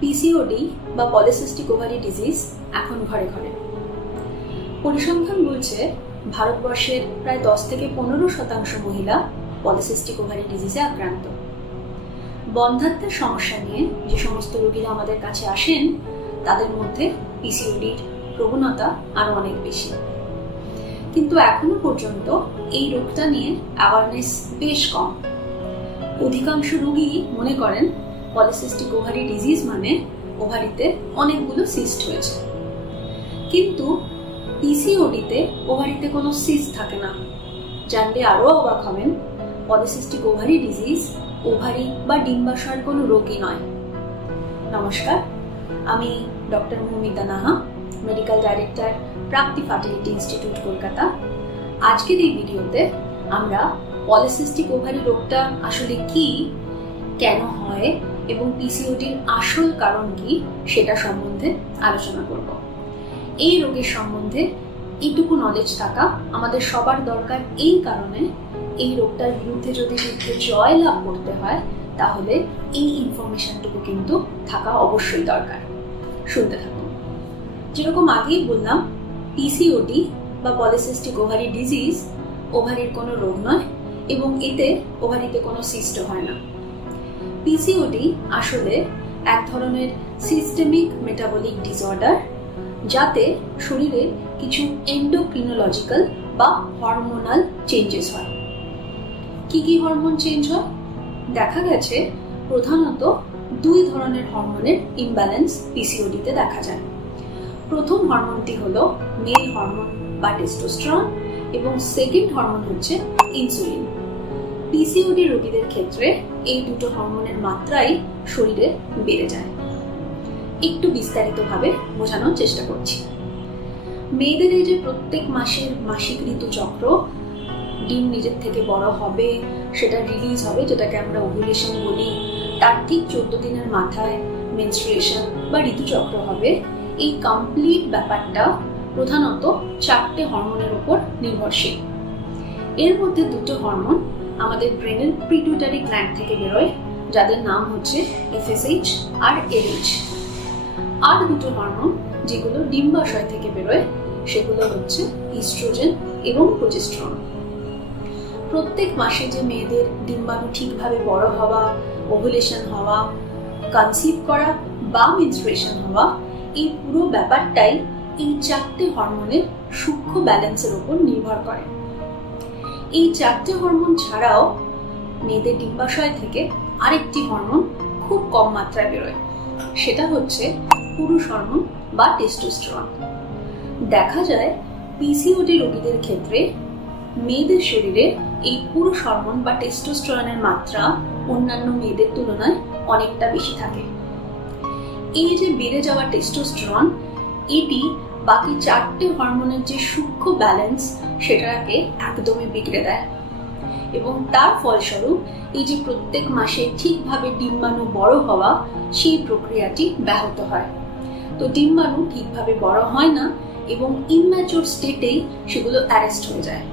PCOD বা polycystic ovary disease এখন ঘরে ঘরে। পরিসংখ্যান বলছে ভারতবর্ষের প্রায় 10 থেকে 15% মহিলা পলিসিস্টিক ওভারি ডিজিজে আক্রান্ত। বন্ধ্যাত্বের সমস্যা নিয়ে যে সমস্ত রোগীরা আমাদের কাছে আসেন তাদের মধ্যে পিসিওডির প্রবণতা আরো অনেক বেশি, কিন্তু এখনো পর্যন্ত এই রোগটা নিয়ে অ্যাওয়ারনেস বেশ কম। অধিকাংশ রোগী মনে করেন পলিসিস্টিক ওভারি ডিজিজ মানে ওভারিতে অনেকগুলো সিস্ট হয়েছে, কিন্তু পিসিওডিতে ওভারিতে কোনো সিস্ট থাকে না। জানলে আরো অবাক হবেন, পলিসিস্টিক ওভারি ডিজিজ ওভারি বা ডিম্বাশয়ের কোনো রোগই নয়। নমস্কার, আমি doctor Moumita Naha, medical director, Prapti fertility institute, Kolkata. আজকের এই ভিডিওতে আমরা পলিসিস্টিক ওভারি রোগটা আসলে কি, কেন হয় এবং পিসিওডির আসল কারণ কি সেটা সম্বন্ধে আলোচনা করব। এই রোগের সম্বন্ধে এইটুকু নলেজ থাকা আমাদের সবার দরকার, এই কারণে এই রোগটার বিরুদ্ধে যদি জয় লাভ করতে হয় তাহলে এই ইনফরমেশনটুকু কিন্তু থাকা অবশ্যই দরকার। শুনতে থাকুন। যেরকম আগেই বললাম, পিসিওডি বা পলিসিস্টিক ওভারি ডিজিজ ওভারির কোনো রোগ নয় এবং এতে ওভারিতে কোনো সিস্ট হয় না। পিসিওডি আসলে এক ধরনের সিস্টেমিক মেটাবলিক ডিসঅর্ডার, যাতে শরীরে কিছু এন্ডোক্রিনোলজিক্যাল বা হরমোনাল চেঞ্জেস হয়। কি কি হরমোন চেঞ্জ হয়? দেখা গেছে প্রধানত 2 ধরনের হরমোনের ইমব্যালেন্স পিসিওডিতে দেখা যায়। প্রথম হরমোনটি হলো মেল হরমোন বা টেস্টোস্টেরন এবং সেকেন্ড হরমোন হচ্ছে ইনসুলিন। পিসিওডি রোগীদের ক্ষেত্রে এই দুটো হরমোনের মাত্রাই শরীরে বেড়ে যায়। একটু বিস্তারিতভাবে বোঝানোর চেষ্টা করছি। মেয়েদের এই যে প্রত্যেক মাসের মাসিক ঋতুচক্র, ডিম নিজের থেকে বড় হবে, সেটা রিলিজ হবে, যেটাকে আমরা ওভুলেশন বলি, তার ঠিক 14 দিনের মাথায় মেনস্ট্রুয়েশন বা ঋতুচক্র হবে। এই কমপ্লিট ব্যাপারটা প্রধানত 4টে হরমোনের উপর নির্ভরশীল। এর মধ্যে 2টো হরমোন আমাদের ব্রেনের পিটুইটারি গ্ল্যান্ড থেকে বেরোয়, যাদের নাম হচ্ছে এফএসএইচ আর এলএইচ। আর 2টো হরমোন যেগুলো ডিম্বাশয় থেকে বেরোয় সেগুলো হচ্ছে ইস্ট্রোজেন এবং প্রোজেস্টেরন। প্রত্যেক মাসে যে মেয়েদের ডিম্বাণু ঠিকভাবে বড় হওয়া, ওভুলেশন হওয়া, কনসিভ করা বা মেনস্ট্রুয়েশন হওয়া, এই পুরো ব্যাপারটাই এই 4টে হরমোনের সূক্ষ্ম ব্যালেন্সের উপর নির্ভর করে। এই 4টে হরমোন ছাড়াও মেয়েদের ডিম্বাশয় থেকে আরেকটি হরমোন খুব কম মাত্রায় বেরোয়, সেটা হচ্ছে পুরুষ হরমোন বা টেস্টোস্টেরন। দেখা যায় পিসিওডি রোগীদের ক্ষেত্রে মেয়েদের শরীরে এই পুরুষ হরমোন বা টেস্টোস্টেরনের মাত্রা অন্যান্য মেয়েদের তুলনায় অনেকটা বেশি থাকে। এই যে বেড়ে যাওয়া টেস্টোস্টেরন, এটি বাকি 4টে হরমোনের যে সূক্ষ্ম ব্যালেন্স সেটাকে একদমই বিগড়ে দেয় এবং তার ফলস্বরূপ এই যে প্রত্যেক মাসে ঠিকভাবে ডিম্বাণু বড় হওয়া, সেই প্রক্রিয়াটি ব্যাহত হয়। তো ডিম্বাণু ঠিকভাবে বড় হয় না এবং ইম্যাচিউর স্টেটেই সেগুলো অ্যারেস্ট হয়ে যায়।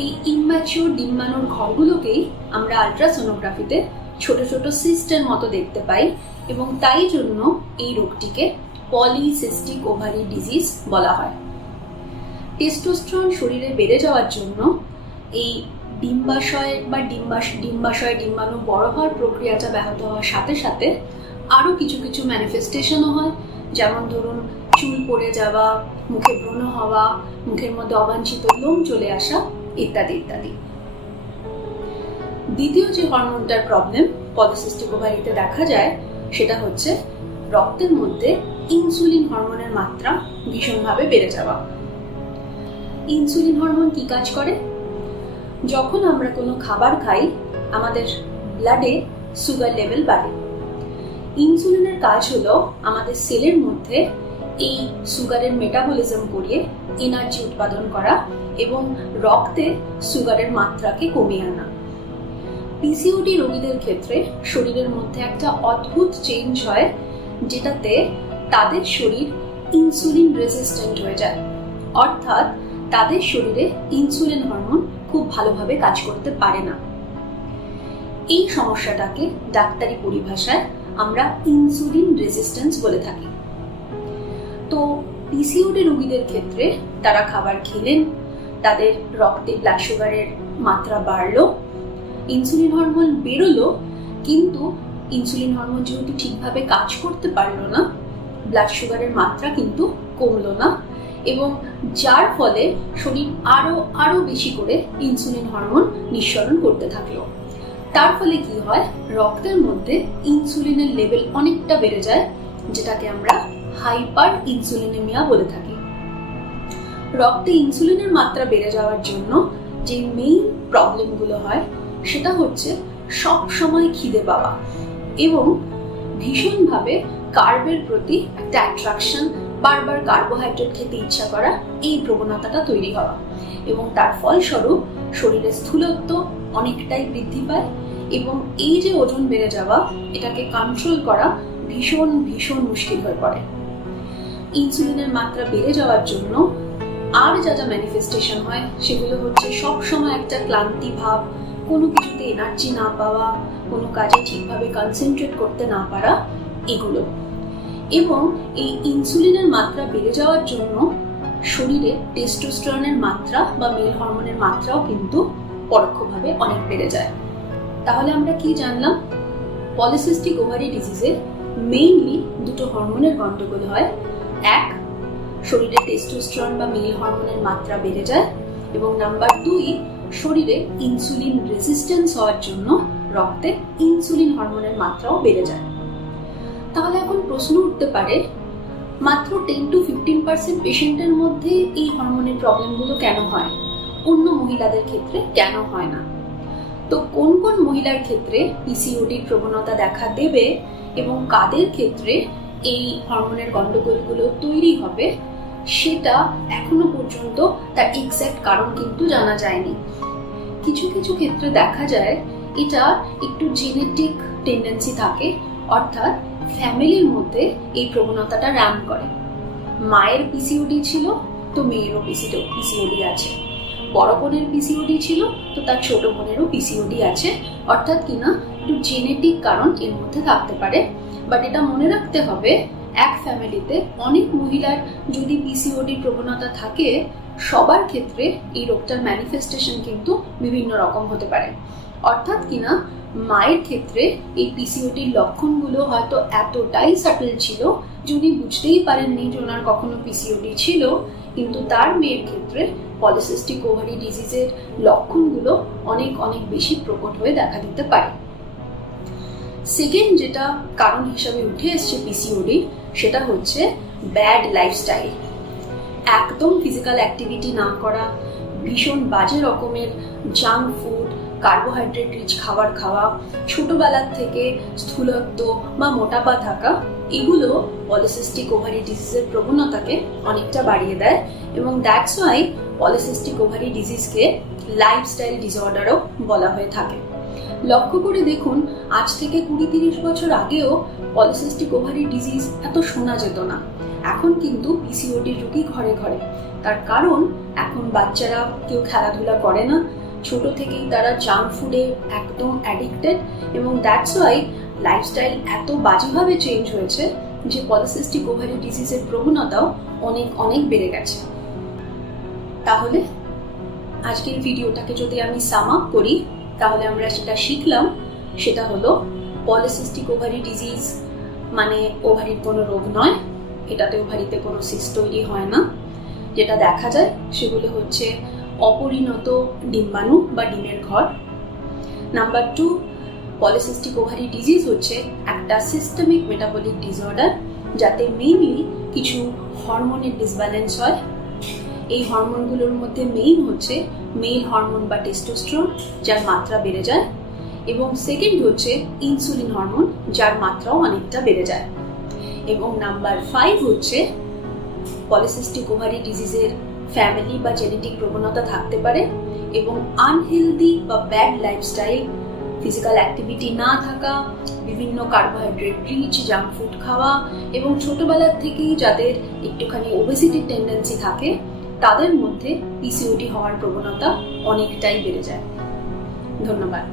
এই ইম্যাচিউর ডিম্বাণুর ঘরগুলোকেই আমরা আল্ট্রাসোনোগ্রাফিতে ছোট ছোট সিস্টের মতো দেখতে পাই এবং তাই জন্য এই রোগটিকে পলিসিস্টিক ওভারি ডিজিজ বলা হয়। টেস্টোস্টেরন শরীরে বেড়ে যাওয়ার জন্য এই ডিম্বাশয় বা ডিম্বাণু বড় হওয়ার প্রক্রিয়াটা ব্যাহত হওয়ার সাথে সাথে আরো কিছু কিছু ম্যানিফেস্টেশনও হয়, যেমন ধরুন চুল পড়ে যাওয়া, মুখে ব্রণ হওয়া, মুখের মধ্যে অবাঞ্ছিত লোম চলে আসা ইত্যাদি ইত্যাদি। দ্বিতীয় যে হরমোনটার প্রবলেম পলিসিস্টিক ওভারিতে দেখা যায় সেটা হচ্ছে রক্তের মধ্যে ইনসুলিন হরমোনের মাত্রা ভীষণভাবে বেড়ে যাওয়া। ইনসুলিন হরমোন কি কাজ করে? যখন আমরা কোনো খাবার খাই আমাদের ব্লাডে সুগার লেভেল বাড়ে। ইনসুলিনের কাজ হলো আমাদের সেলের মধ্যে এই সুগারের মেটাবলিজম করিয়ে এনার্জি উৎপাদন করা এবং রক্তে সুগারের মাত্রাকে কমিয়ে আনা। পিসিওডি রোগীদের ক্ষেত্রে শরীরের মধ্যে একটা অদ্ভুত চেঞ্জ হয়, যেটাতে তাদের শরীর ইনসুলিন রেজিস্ট্যান্ট হয়ে যায়, অর্থাৎ তাদের শরীরে ইনসুলিন হরমোন খুব ভালোভাবে কাজ করতে পারে না। এই সমস্যাটাকে ডাক্তারি পরিভাষায় আমরা ইনসুলিন রেজিস্ট্যান্স বলে থাকি। তো পিসিওডি রোগীদের ক্ষেত্রে তারা খাবার খেলেন, তাদের রক্তে ব্লাড সুগারের মাত্রা বাড়লো, ইনসুলিন হরমোন বেরোলো, কিন্তু ইনসুলিন হরমোন যেহেতু ঠিকভাবে কাজ করতে পারলো না, ব্লাড সুগারের মাত্রা কিন্তু কমলো না, এবং যার ফলে শরীর আরো বেশি করে ইনসুলিন হরমোন নিঃসরণ করতে থাকলো। তার ফলে কি হয়, রক্তের মধ্যে ইনসুলিনের লেভেল অনেকটা বেড়ে যায়, যেটাকে আমরা হাইপার ইনসুলিনেমিয়া বলে থাকি। রক্তে ইনসুলিনের মাত্রা বেড়ে যাওয়ার জন্য যে মেইন প্রবলেমগুলো হয় সেটা হচ্ছে সব সময় খিদে পাওয়া এবং ভীষণভাবে কার্বের প্রতি একটা অ্যাট্রাকশন, বারবার কার্বোহাইড্রেট খেতে ইচ্ছা করা, এই প্রবণতাটা তৈরি হওয়া, এবং তার ফলস্বরূপ শরীরের স্থূলত্ব অনেকটাই বৃদ্ধি পায় এবং এই যে ওজন বেড়ে যাওয়া, এটাকে কন্ট্রোল করা ভীষণ ভীষণ মুশকিল হয়ে পড়ে। ইনসুলিনের মাত্রা বেড়ে যাওয়ার জন্য আর যা যা ম্যানিফেস্টেশন হয় সেগুলো হচ্ছে সব সময় একটা ক্লান্তি ভাব, কোনো কিছুতে এনার্জি না পাওয়া, কোনো কাজে ঠিকভাবে কনসেন্ট্রেট করতে না পারা, এগুলো। এবং এই ইনসুলিনের মাত্রা বেড়ে যাওয়ার জন্য শরীরে টেস্টোস্টেরনের মাত্রা বা মেল হরমোনের মাত্রাও কিন্তু পরোক্ষভাবে অনেক বেড়ে যায়। তাহলে আমরা কি জানলাম? পলিসিস্টিক ওভারি ডিজিজে মেইনলি দুটো হরমোনের গন্ডগোল হয়। এক, শরীরে টেস্টোস্টেরন বা মেল হরমোনের মাত্রা বেড়ে যায়, এবং নাম্বার 2, শরীরে ইনসুলিন রেজিস্ট্যান্স হওয়ার জন্য রক্তে ইনসুলিন হরমোনের মাত্রাও বেড়ে যায়। তাহলে এখন প্রশ্ন উঠতে পারে, মাত্র 10 to 15% পেশেন্টের মধ্যে এই হরমোনের প্রবলেমগুলো কেন হয়, অন্য মহিলাদের ক্ষেত্রে কেন হয় না? তো কোন কোন মহিলার ক্ষেত্রে পিসিওডির প্রবণতা দেখা দেবে এবং কাদের ক্ষেত্রে এই হরমোনের গন্ডগোলগুলো তৈরি হবে, সেটা এখনো পর্যন্ত তার এক্সাক্ট কারণ কিন্তু জানা যায়নি। কিছু কিছু ক্ষেত্রে দেখা যায় এটা একটু জেনেটিক টেন্ডেন্সি থাকে, অর্থাৎ ফ্যামিলির মধ্যে এই প্রবণতাটা রান করে। মায়ের পিসিওডি ছিল তো মেয়েরও পিসিওডি আছে, বড় বোনের পিসিওডি ছিল তো তার ছোট বোনেরও পিসিওডি আছে, অর্থাৎ কিনা একটু জেনেটিক কারণ এর মধ্যে থাকতে পারে। বাট এটা মনে রাখতে হবে, এক ফ্যামিলিতে অনেক মহিলার যদি পিসিওডি প্রবণতা থাকে, সবার ক্ষেত্রে এই রোগটার ম্যানিফেস্টেশন কিন্তু বিভিন্ন রকম হতে পারে। অর্থাৎ কিনা মায়ের ক্ষেত্রে এই পিসিওডির লক্ষণগুলো হয়তো এতটাই সাটল ছিল যে উনি বুঝতেই পারেননি যে ওনার কখনো পিসিওডি ছিল, কিন্তু তার মেয়ের ক্ষেত্রে পলিসিস্টিক ওভারি ডিজিজের লক্ষণগুলো অনেক অনেক বেশি প্রকট হয়ে দেখা দিতে পারে। সেকেন্ড যেটা কারণ হিসাবে উঠে এসছে পিসিওডি, সেটা হচ্ছে ব্যাড লাইফস্টাইল। একদম ফিজিক্যাল অ্যাক্টিভিটি না করা, ভীষণ বাজে রকমের জাঙ্ক ফুড, কার্বোহাইড্রেট রিচ খাবার খাওয়া, ছোটবেলার থেকে স্থূলত্ব বা মোটাপা থাকা, এগুলো পলিসিস্টিক ওভারি ডিজিজের প্রবণতাকে অনেকটা বাড়িয়ে দেয়, এবং দ্যাটস ওয়াই পলিসিস্টিক ওভারি ডিজিজকে লাইফস্টাইল ডিসঅর্ডারও বলা হয়ে থাকে। লক্ষ্য করে দেখুন, আজ থেকে 20-30 বছর আগেও পলিসিস্টিক ওভারি ডিজিজ এত শোনা যেত না। এখন কিন্তু পিসিওডি রোগী ঘরে ঘরে। তার কারণ এখন বাচ্চারা কেউ খেলাধুলা করে না, ছোট থেকেই তারা জাঙ্ক ফুডে একদম অ্যাডিক্টেড, এবং দ্যাটস ওয়াই লাইফস্টাইল এত বাজেভাবে চেঞ্জ হয়েছে যে পলিসিস্টিক ওভারি ডিজিজের প্রবণতাও অনেক অনেক বেড়ে গেছে। তাহলে আজকের ভিডিওটাকে যদি আমি সাম আপ করি, তাহলে আমরা সেটা শিখলাম, সেটা হলো পলিসিস্টিক ওভারি ডিজিজ মানে ওভারির কোনো রোগ নয়, এটাতে ওভারিতে কোনো সিস্ট তৈরি হয় না। যেটা দেখা যায় সেগুলো হচ্ছে অপরিণত ডিম্বাণু বা ডিমের ঘর। নাম্বার 2, পলিসিস্টিক ওভারি ডিজিজ হচ্ছে একটা সিস্টেমিক মেটাবলিক ডিসঅর্ডার, যাতে মেইনলি কিছু হরমোনের ডিসব্যালেন্স হয়। এই হরমোনগুলোর মধ্যে মেইন হচ্ছে মেল হরমোন বা টেস্টোস্টেরন, যার মাত্রা বেড়ে যায়, এবং সেকেন্ড হচ্ছে ইনসুলিন হরমোন, যার মাত্রাও অনেকটা বেড়ে যায়। এবং নাম্বার 5 হচ্ছে পলিসিস্টিক ওভারি ডিজিজের ফ্যামিলি বা জেনেটিক প্রবণতা থাকতে পারে, এবং আনহেলদি বা ব্যাড লাইফস্টাইল, ফিজিক্যাল অ্যাক্টিভিটি না থাকা, বিভিন্ন কার্বোহাইড্রেট রিচ জাঙ্ক ফুড খাওয়া, এবং ছোটবেলার থেকেই যাদের একটুখানি ওবেসিটির টেন্ডেন্সি থাকে, তাদের মধ্যে পিসিওডি হওয়ার প্রবণতা অনেকটাই বেড়ে যায়। ধন্যবাদ।